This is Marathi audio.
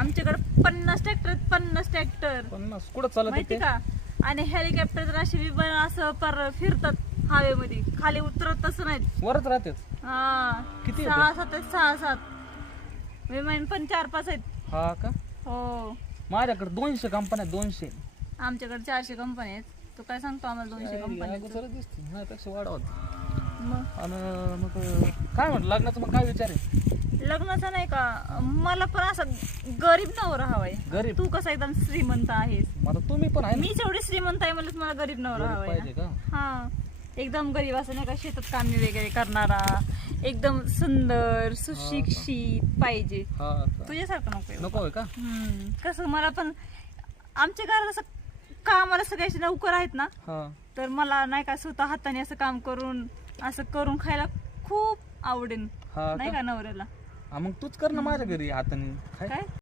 आमच्याकडे 50 ट्रॅक्टर 50 ट्रॅक्टर 50 कुठं चालत माहिती ते? का. आणि हेलिकॉप्टर तर असे विमान असं पर फिरतात हवेमध्ये, खाली उतरत तसं नाहीत. वरच राहतेच. हा किती 6-7 आहेत, 6-7 विमान पण 4-5 आहेत. हा का? हो माझ्याकडे 200 कंपन्या 200. आमच्याकडे 400 कंपन्या आहेत. तू काय सांगतो आम्हाला 200 कंपन्या. अगोदर दिसते माझ्यापेक्षा वाढवत. मग आणि मग काय म्हटलं लग्नाचं मग काय विचार आहे? लग्नाचं नाही का, मला पण असं गरीब नवरा हवाय. गरीब? तू कसा एकदम श्रीमंत आहेस, मग आता तुम्ही पण आहे ना? मी जेवढी श्रीमंत आहे मला मला गरीब नवरा गरीब हवाय पाहिजे ना. का? हा एकदम गरीब असं नाही का, शेतात कामे वगैरे करणारा, एकदम सुंदर सुशिक्षित पाहिजे. हा का? तुझ्यासारखं नको नको आहे का? कसं मला पण आमच्या घरात असं कामाला सगळ्याचे नौकर आहेत ना, हा तर मला नाही का स्वतः हाताने असं काम करून असं करून खायला खूप आवडेल हा नाही का? का नवऱ्याला. हा, मग तूच कर ना माझ्या घरी हाताने काय? काय